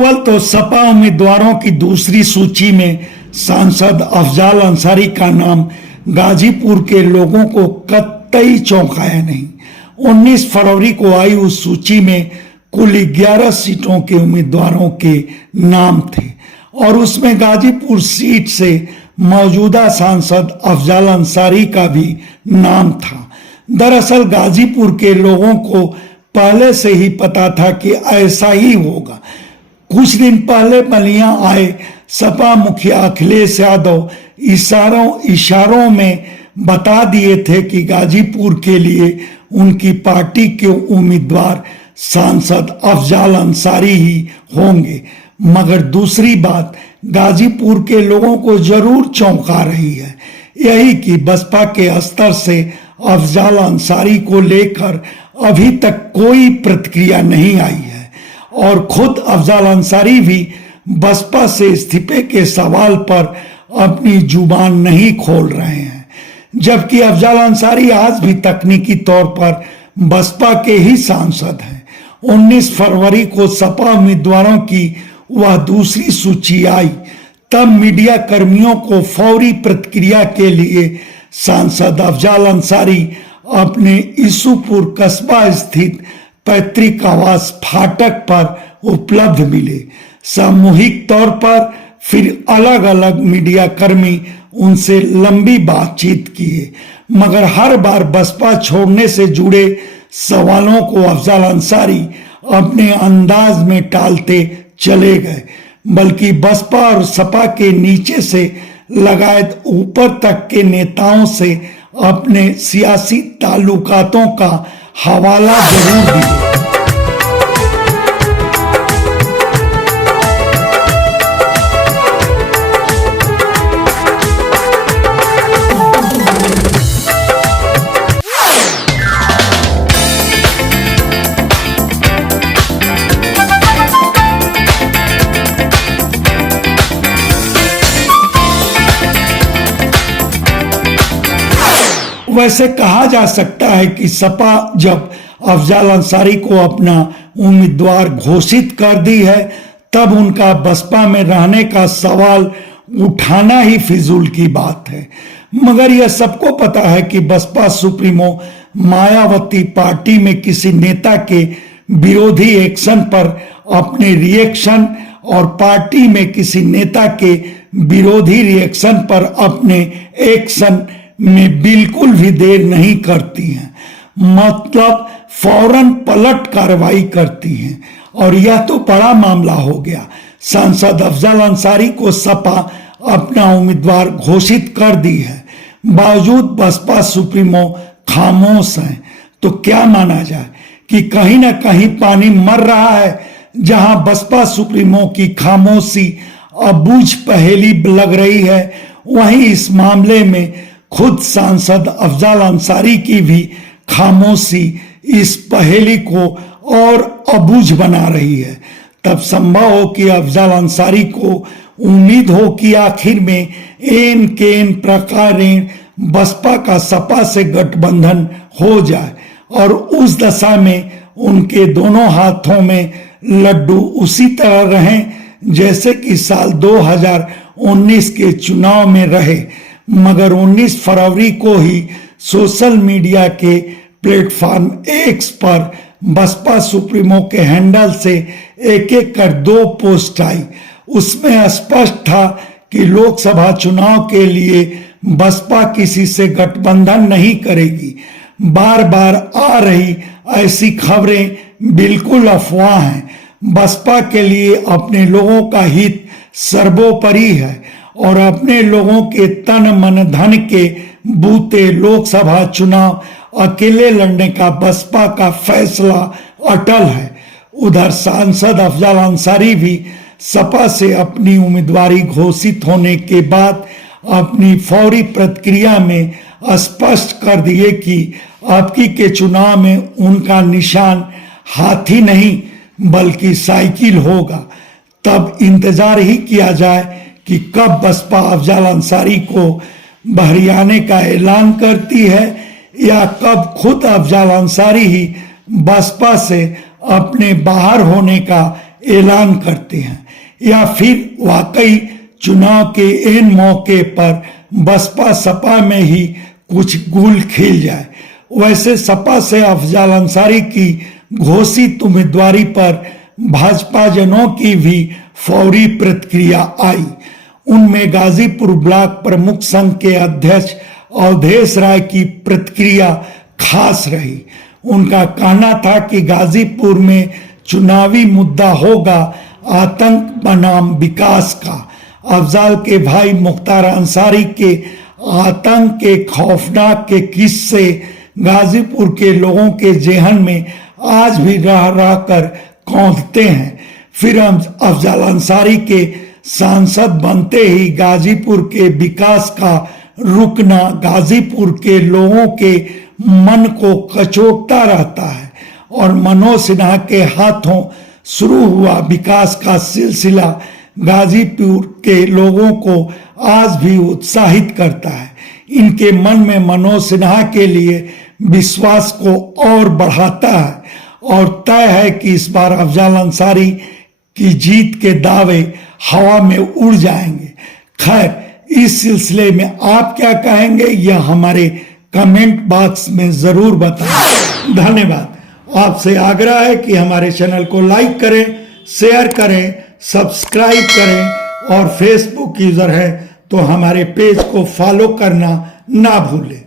अव्वल तो सपा उम्मीदवारों की दूसरी सूची में सांसद अफजाल अंसारी का नाम गाजीपुर के लोगों को कतई चौंकाया नहीं। 19 फरवरी को आई उस सूची में कुल 11 सीटों के उम्मीदवारों के नाम थे और उसमें गाजीपुर सीट से मौजूदा सांसद अफजाल अंसारी का भी नाम था। दरअसल गाजीपुर के लोगों को पहले से ही पता था कि ऐसा ही होगा। कुछ दिन पहले बलिया आए सपा मुखिया अखिलेश यादव इशारों में बता दिए थे कि गाजीपुर के लिए उनकी पार्टी के उम्मीदवार सांसद अफजाल अंसारी ही होंगे। मगर दूसरी बात गाजीपुर के लोगों को जरूर चौंका रही है, यही कि बसपा के स्तर से अफजाल अंसारी को लेकर अभी तक कोई प्रतिक्रिया नहीं आई है और खुद अफजाल अंसारी भी बसपा से इस्तीफे के सवाल पर अपनी जुबान नहीं खोल रहे हैं, जबकि अफजाल अंसारी आज भी तकनीकी तौर पर बसपा के ही सांसद हैं। 19 फरवरी को सपा उम्मीदवारों की वह दूसरी सूची आई, तब मीडिया कर्मियों को फौरी प्रतिक्रिया के लिए सांसद अफजाल अंसारी अपने ईसूपुर कस्बा स्थित पैतृक आवास फाटक पर उपलब्ध मिले। सामूहिक तौर पर फिर अलग अलग मीडिया कर्मी उनसे लंबी बातचीत किए, मगर हर बार बसपा छोड़ने से जुड़े सवालों को अफजाल अंसारी अपने अंदाज में टालते चले गए, बल्कि बसपा और सपा के नीचे से लगायत ऊपर तक के नेताओं से अपने सियासी ताल्लुकातों का हवाला जरूर दिया। वैसे कहा जा सकता है कि सपा जब अफजाल अंसारी को अपना उम्मीदवार घोषित कर दी है, तब उनका बसपा में रहने का सवाल उठाना ही फिजूल की बात है। मगर यह सबको पता है कि बसपा सुप्रीमो मायावती पार्टी में किसी नेता के विरोधी एक्शन पर अपने रिएक्शन और पार्टी में किसी नेता के विरोधी रिएक्शन पर अपने एक्शन में बिल्कुल भी देर नहीं करती हैं, मतलब फौरन पलट कार्रवाई करती हैं। और यह तो बड़ा मामला हो गया। सांसद अफजाल अंसारी को सपा अपना उम्मीदवार घोषित कर दी है, बावजूद बसपा सुप्रीमो खामोश हैं। तो क्या माना जाए कि कहीं ना कहीं पानी मर रहा है। जहां बसपा सुप्रीमो की खामोशी अबूझ पहेली लग रही है, वहीं इस मामले में खुद सांसद अफजाल अंसारी की भी खामोशी इस पहेली को और अबूझ बना रही है। तब संभव हो कि अफजाल अंसारी को उम्मीद हो कि आखिर में एन के एन प्रकार बसपा का सपा से गठबंधन हो जाए और उस दशा में उनके दोनों हाथों में लड्डू उसी तरह रहें जैसे कि साल 2019 के चुनाव में रहे। मगर 19 फरवरी को ही सोशल मीडिया के प्लेटफॉर्म एक्स पर बसपा सुप्रीमो के हैंडल से एक एक कर 2 पोस्ट आई। उसमें स्पष्ट था कि लोकसभा चुनाव के लिए बसपा किसी से गठबंधन नहीं करेगी। बार बार आ रही ऐसी खबरें बिल्कुल अफवाह हैं। बसपा के लिए अपने लोगों का हित सर्वोपरि है और अपने लोगों के तन मन धन के बूते लोकसभा चुनाव अकेले लड़ने का बसपा का फैसला अटल है। उधर सांसद अफजाल अंसारी भी सपा से अपनी उम्मीदवारी घोषित होने के बाद अपनी फौरी प्रतिक्रिया में स्पष्ट कर दिए कि आपकी के चुनाव में उनका निशान हाथी नहीं बल्कि साइकिल होगा। तब इंतजार ही किया जाए कि कब बसपा अफजाल अंसारी को बहरियाने का ऐलान करती है या कब खुद अफजाल अंसारी ही बसपा से अपने बाहर होने का ऐलान करते हैं, या फिर वाकई चुनाव के इन मौके पर बसपा सपा में ही कुछ गुल खिल जाए। वैसे सपा से अफजल अंसारी की घोषित उम्मीदवारी पर भाजपा जनों की भी फौरी प्रतिक्रिया आई। उनमें गाजीपुर ब्लॉक प्रमुख संघ के अध्यक्ष अवधेश राय की प्रतिक्रिया खास रही। उनका कहना था कि गाजीपुर में चुनावी मुद्दा होगा आतंक बनाम विकास का। अफजल के भाई मुख्तार अंसारी के आतंक के खौफनाक के किस्से गाजीपुर के लोगों के जेहन में आज भी रह रह कर कौंधते हैं। फिर अफजल अंसारी के सांसद बनते ही गाजीपुर के विकास का रुकना गाजीपुर के लोगों के मन को कचोटता रहता है और मनोज सिन्हा के हाथों शुरू हुआ विकास का सिलसिला गाजीपुर के लोगों को आज भी उत्साहित करता है। इनके मन में मनोज सिन्हा के लिए विश्वास को और बढ़ाता है और तय है कि इस बार अफजल अंसारी की जीत के दावे हवा में उड़ जाएंगे। खैर, इस सिलसिले में आप क्या कहेंगे यह हमारे कमेंट बॉक्स में जरूर बताएं। धन्यवाद। आपसे आग्रह है कि हमारे चैनल को लाइक करें, शेयर करें, सब्सक्राइब करें और फेसबुक यूजर है तो हमारे पेज को फॉलो करना ना भूलें।